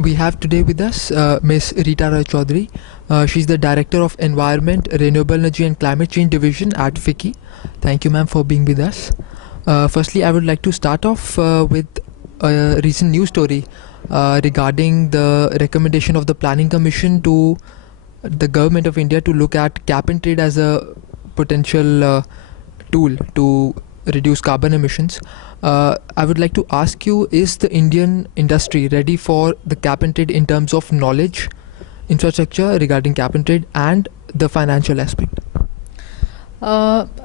We have today with us Ms. Rita Roy Choudhury. She's the Director of Environment, Renewable Energy and Climate Change Division at FICCI. Thank you, ma'am, for being with us. Firstly, I would like to start off with a recent news story regarding the recommendation of the Planning Commission to the Government of India to look at cap and trade as a potential tool to reduce carbon emissions. I would like to ask you, is the Indian industry ready for the cap and trade in terms of knowledge, infrastructure regarding cap and trade, and the financial aspect?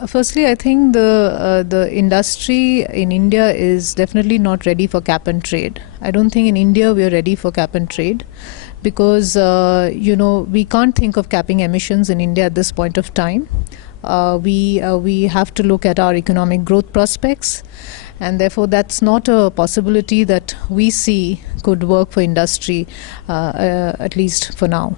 Firstly, I think the industry in India is definitely not ready for cap and trade. I don't think in India we are ready for cap and trade because we can't think of capping emissions in India at this point of time. We have to look at our economic growth prospects, and therefore that's not a possibility that we see could work for industry, at least for now.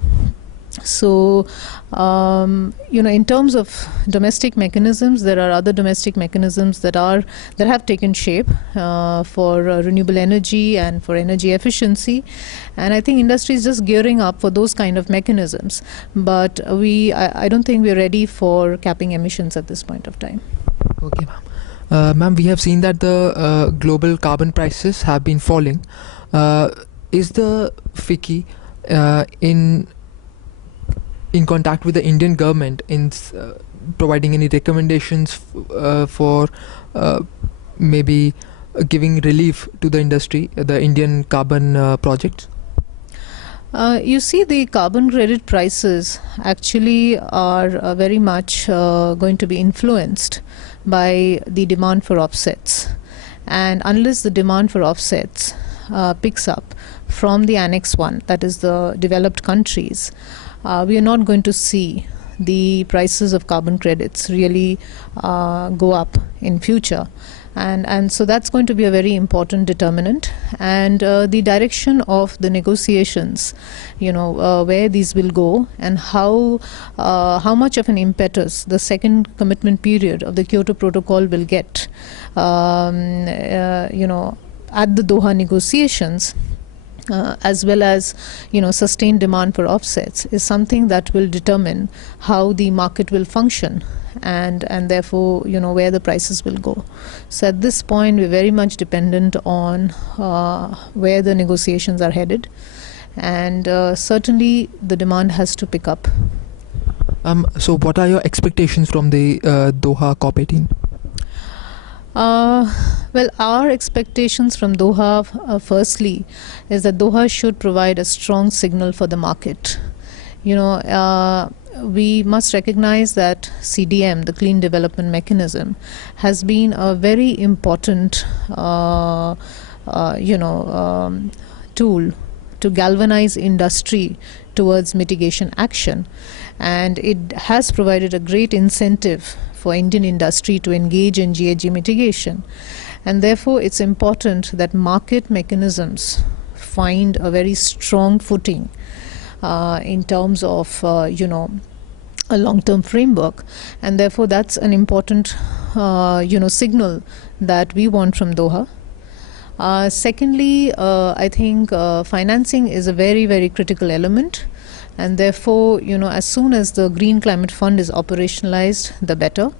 So, in terms of domestic mechanisms, there are other domestic mechanisms that have taken shape for renewable energy and for energy efficiency, and I think industry is just gearing up for those kind of mechanisms. But I don't think we're ready for capping emissions at this point of time. Okay, ma'am. Ma'am, we have seen that the global carbon prices have been falling. Is the FICCI in contact with the Indian government in providing any recommendations for maybe giving relief to the industry, the Indian carbon projects? You see, the carbon credit prices actually are very much going to be influenced by the demand for offsets. And unless the demand for offsets picks up from the Annex 1, that is the developed countries, we are not going to see the prices of carbon credits really go up in future. And so that's going to be a very important determinant. And the direction of the negotiations, where these will go and how much of an impetus the second commitment period of the Kyoto Protocol will get, at the Doha negotiations, as well as sustained demand for offsets, is something that will determine how the market will function and therefore where the prices will go. So at this point we're very much dependent on where the negotiations are headed, and certainly the demand has to pick up. So what are your expectations from the Doha COP18? Well, our expectations from Doha, firstly, is that Doha should provide a strong signal for the market. We must recognize that CDM, the Clean Development Mechanism, has been a very important, tool to galvanize industry towards mitigation action, and it has provided a great incentive for Indian industry to engage in GHG mitigation. And therefore it's important that market mechanisms find a very strong footing in terms of a long-term framework, and therefore that's an important signal that we want from Doha. Secondly, I think financing is a very, very critical element, and therefore as soon as the Green Climate Fund is operationalized, the better.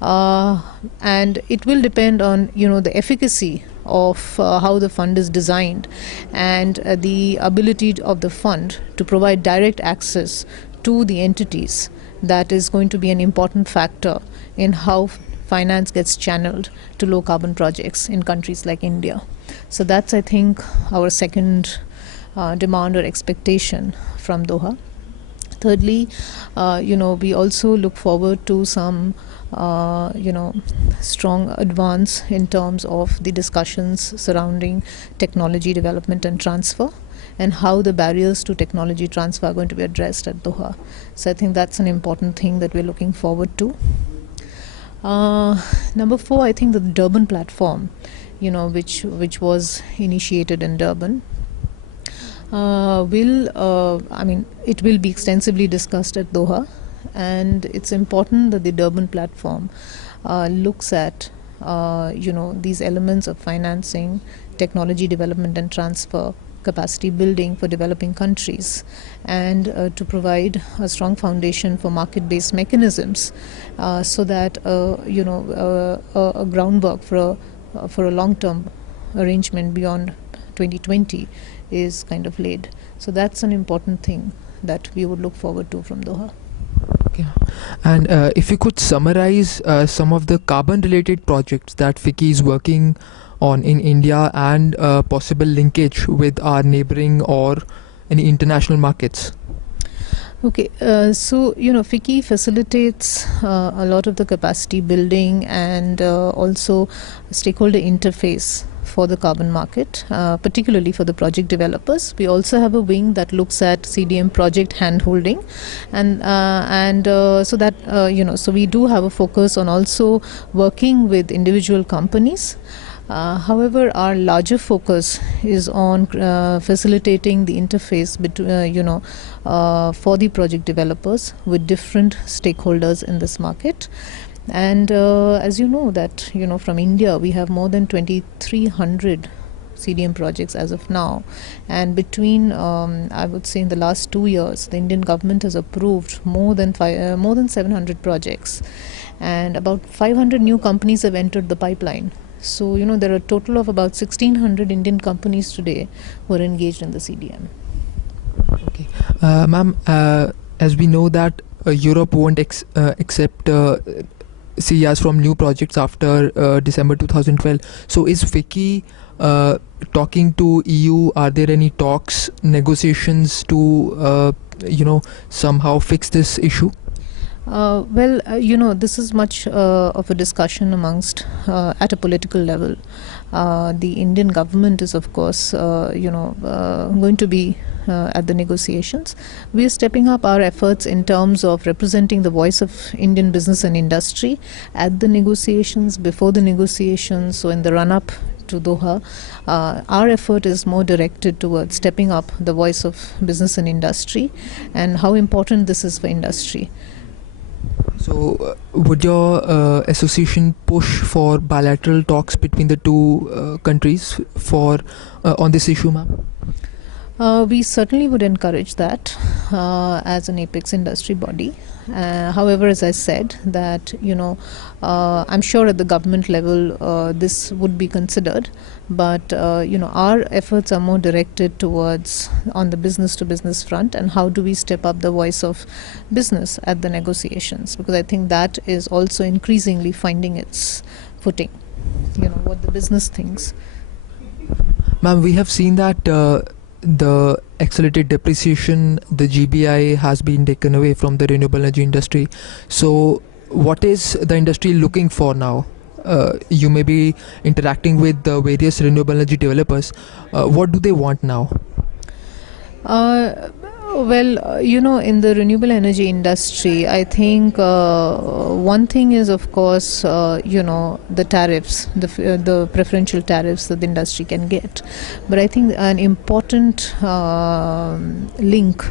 And it will depend on the efficacy of how the fund is designed, and the ability of the fund to provide direct access to the entities. That is going to be an important factor in how finance gets channeled to low carbon projects in countries like India. So that's, I think, our second demand or expectation from Doha. Thirdly, we also look forward to some strong advance in terms of the discussions surrounding technology development and transfer, and how the barriers to technology transfer are going to be addressed at Doha. So I think that's an important thing that we're looking forward to. Number 4, I think the Durban platform, which was initiated in Durban, it will be extensively discussed at Doha, and it's important that the Durban platform looks at these elements of financing, technology development and transfer, capacity building for developing countries, and to provide a strong foundation for market-based mechanisms, so that a groundwork for a long-term arrangement beyond 2020 is kind of laid. So that's an important thing that we would look forward to from Doha. Okay. And if you could summarize some of the carbon-related projects that FICCI is working on in India, and possible linkage with our neighboring or any international markets. Okay, so FICCI facilitates a lot of the capacity building and also stakeholder interface for the carbon market, particularly for the project developers. We also have a wing that looks at CDM project handholding, and so that so we do have a focus on also working with individual companies. However, our larger focus is on facilitating the interface between, for the project developers with different stakeholders in this market. And as you know that, from India, we have more than 2,300 CDM projects as of now. And between, I would say, in the last 2 years, the Indian government has approved more than 700 projects. And about 500 new companies have entered the pipeline. So, there are a total of about 1,600 Indian companies today who are engaged in the CDM. Okay. Ma'am, as we know that Europe won't accept CERs from new projects after December 2012. So is FICCI talking to EU? Are there any talks, negotiations to, somehow fix this issue? This is much of a discussion amongst at a political level. The Indian government is, of course, going to be at the negotiations. We are stepping up our efforts in terms of representing the voice of Indian business and industry at the negotiations, before the negotiations, so in the run-up to Doha. Our effort is more directed towards stepping up the voice of business and industry and how important this is for industry. So, would your association push for bilateral talks between the two countries for on this issue, ma'am? We certainly would encourage that as an apex industry body. However, as I said, that I'm sure at the government level this would be considered, but our efforts are more directed towards on the business to business front, and how do we step up the voice of business at the negotiations, because I think that is also increasingly finding its footing, what the business thinks. Ma'am, we have seen that the accelerated depreciation, the GBI, has been taken away from the renewable energy industry. So what is the industry looking for now? You may be interacting with the various renewable energy developers. What do they want now? In the renewable energy industry, I think one thing is, of course, the tariffs, the preferential tariffs that the industry can get. But I think an important link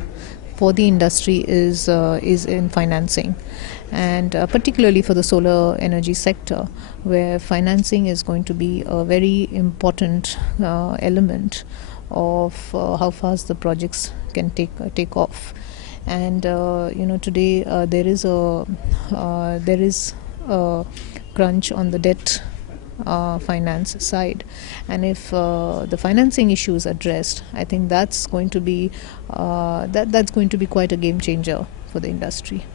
for the industry is in financing, and particularly for the solar energy sector, where financing is going to be a very important element of how fast the projects can take off. And today there is a crunch on the debt finance side, and if the financing issue is addressed, I think that's going to be quite a game changer for the industry.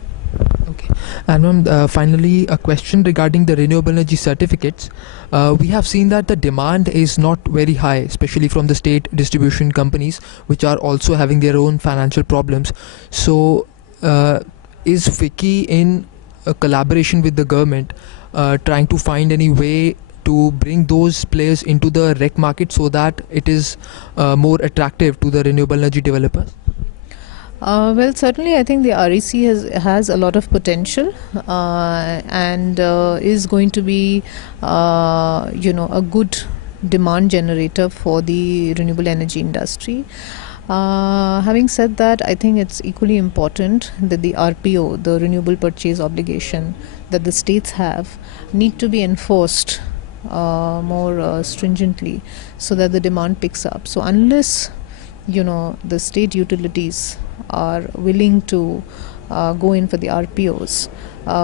Okay. And ma'am, finally, a question regarding the renewable energy certificates. We have seen that the demand is not very high, especially from the state distribution companies, which are also having their own financial problems. So is FICCI in a collaboration with the government trying to find any way to bring those players into the REC market so that it is more attractive to the renewable energy developers? Certainly I think the REC has a lot of potential and is going to be a good demand generator for the renewable energy industry. Having said that, I think it's equally important that the RPO, the renewable purchase obligation that the states have, need to be enforced more stringently so that the demand picks up. So unless the state utilities are willing to go in for the RPOs,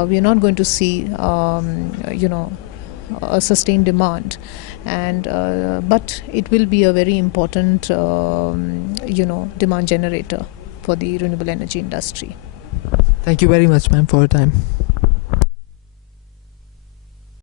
we are not going to see a sustained demand, and but it will be a very important demand generator for the renewable energy industry. Thank you very much, ma'am, for your time.